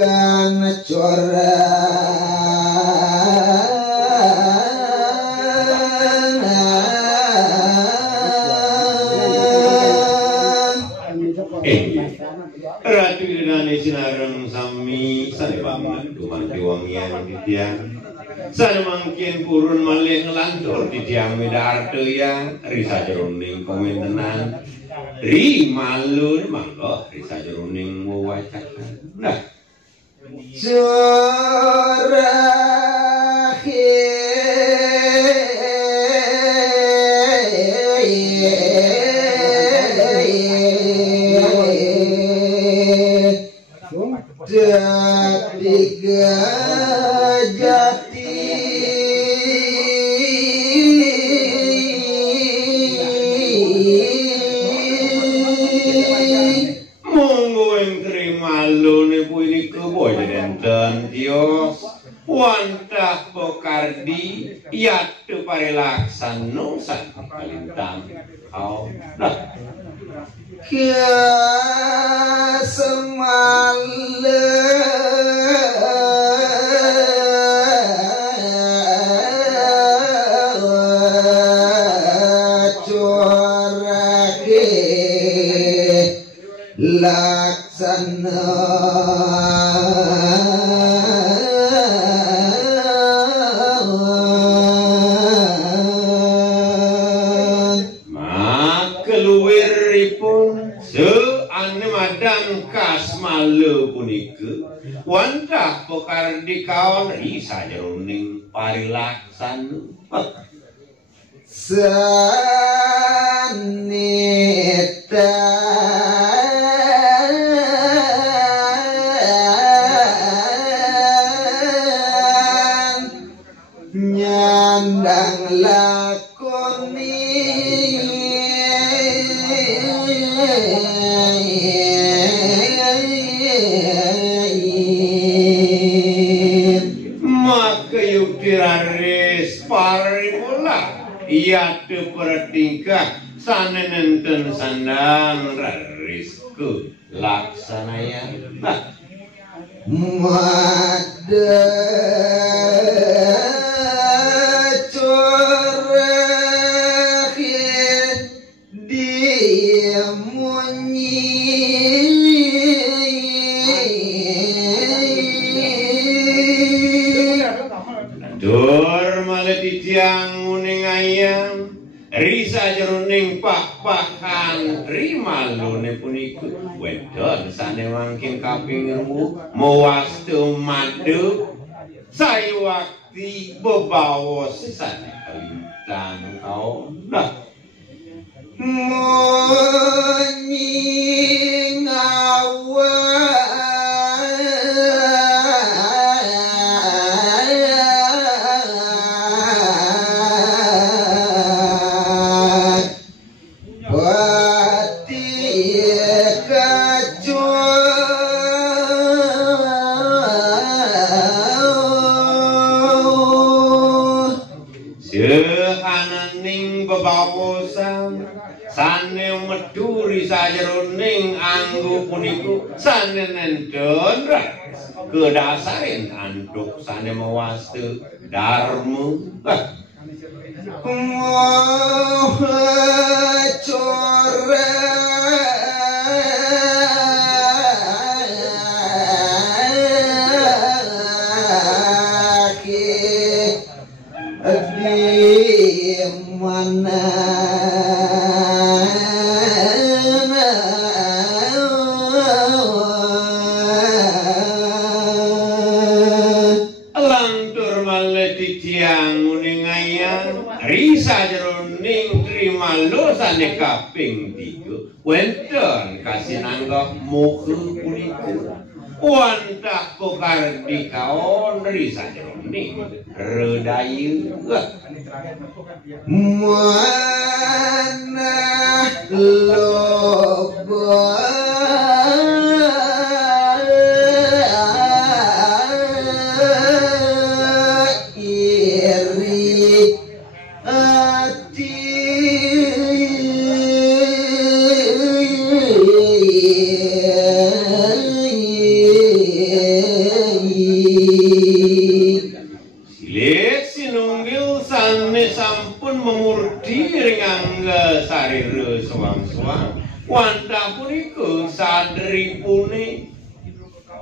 kang Ratu Dinani sinareng sami sanepaman dumanti wangian titiang sanemangkin purun malih ngelantur titiang Medarto yang risa jeroning komentenan rimalun mangga risa jeroning mewacakan nah tiga jati monggo ing krimalune punika boyo denten tios wantah pokardi yatu parelaksano sang kalintang au nah laksana makeluwiripun seane madang kasmale punika wantah pokardi kaon risa jeroning parilaksana sanita nyandang lakoni makayukiraris parimula yatu pertingkah sanenenten sandang rarisku laksanaya mada corakin dia munyi dur malah titiang uning ayam risa jeroning pak-pakan rimalune punika wedon sane mangkin kaping remu mawastu madu sayuwakti bebawos sane kalintang au nah munyi ngawa sane meduri sajeroning anggo puniku sane nenten kedasarin antuk sane mawastu darmu risa jeroning trimalo sane kaping 3 wonten kasinanggah muga punika wantah pokardi kaon risa jeroning redayu mana loba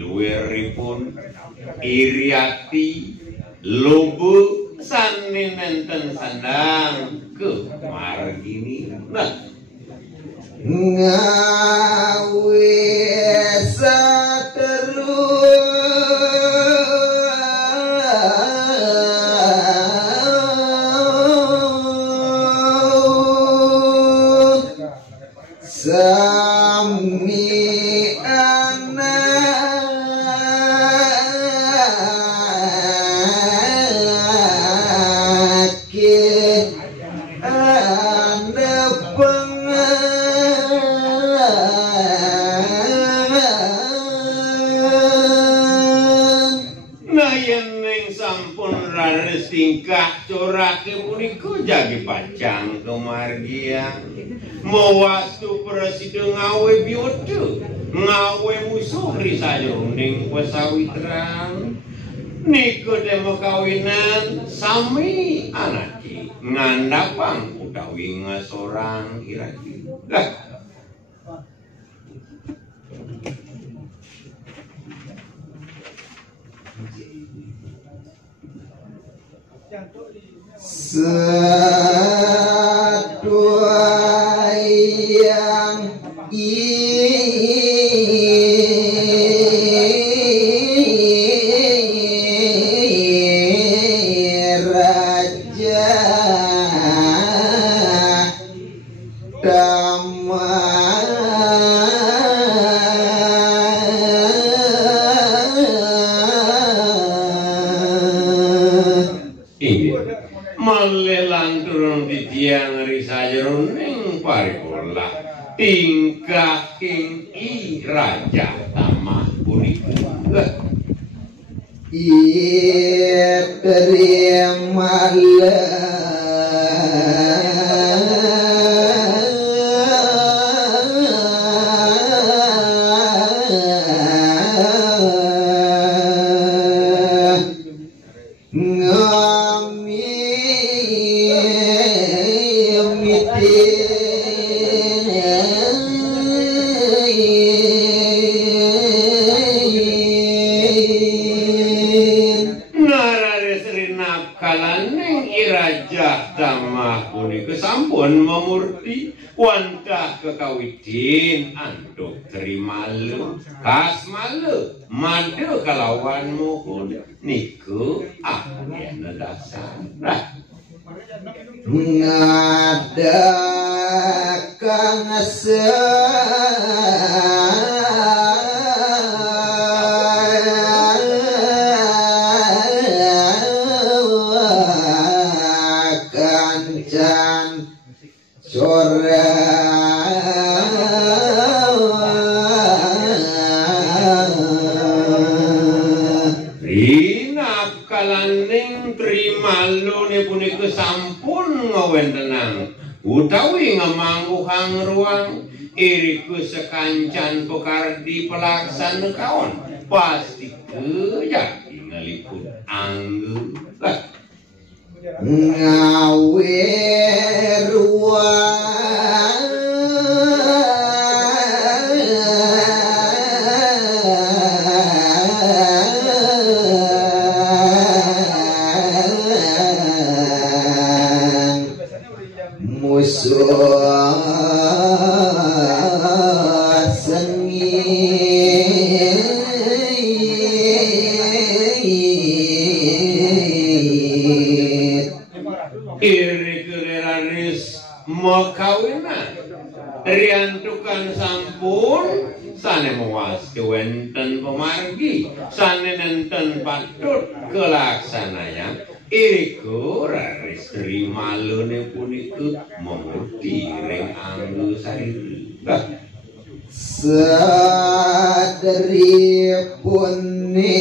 luweripun Iriati lobo sane nenten sandang ke margini nah ngawe sami anake anda sampun rares tingkah corake punika jagi pacang kemargian mawastu presiden ngawe biodo ngawe musuh risayuning pesawitran niku demo kawinan sami anaki ngandapang utawi ngasorang iraki Sedua yang raja malelan turun di tiang risayuning paripurna tingkah king I raja tamah punika sampun memurti wantah kekawidin anduk terimalu kas malu madu kalawan muhun niku agen dasar ngadakan sampun ngawentenang utawi ngamangguhang ruang iriku sekancan pekardi pelaksana kawan pasti kejaki ngaliput anggu ngawe ruang kawinan riantukan sampun sane mewas kewenten pemargi sane nenten patut kelaksananya iriku raris trimalune puniku memurti ring anggu sariri sadari puni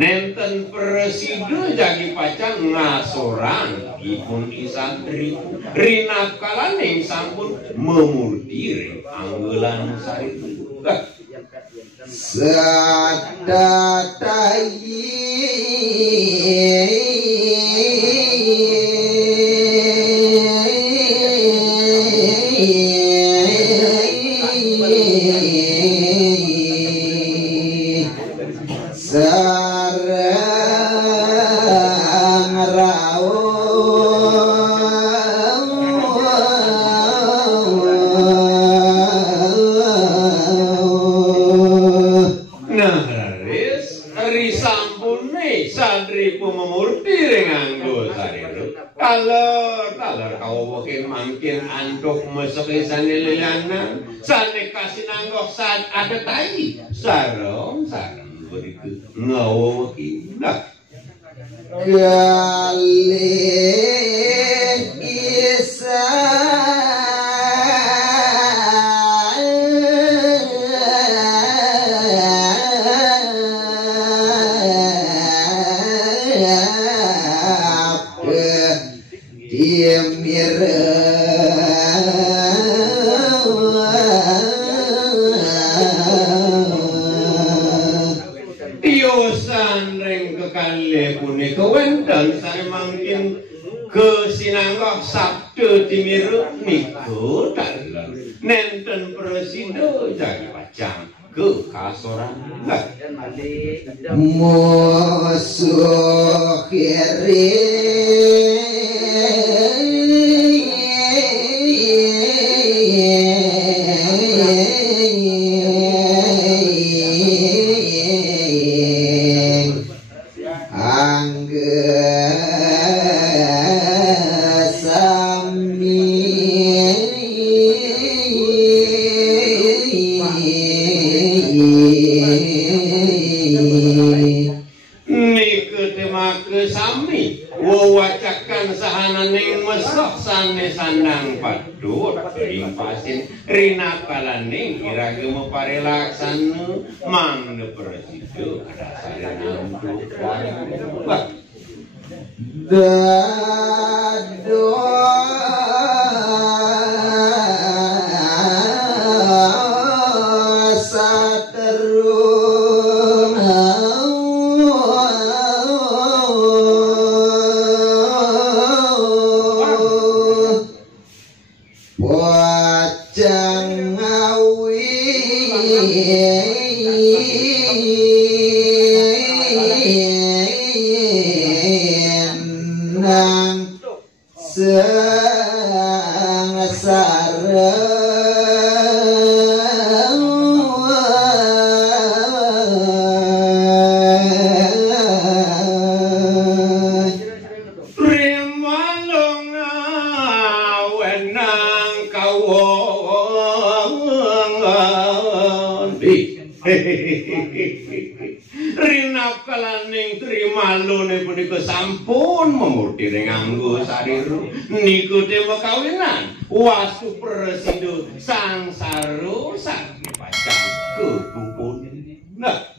nenten presiden jagi pacan ngasoran ipun isantri rina kalaning sampun memurtiri anggelan saritu Talor kau makin andok mesok sane lelana sane kasih nanggok saat ada tai sarong beriku ngawo kindak kali isa kewendan saya makin kesinanggok sabtu timiru niku dalam nenten presido jadi pacang ke kasoran musuh kiri sandang padut limpasin rina kalaning iragemu parelaksana mangde presido kada sareng dado Rinap kalaning terima lone punika sampun memurtiri nganggo sariru niku tema kawinan wastu presido sang saru sang pacang kepupun nah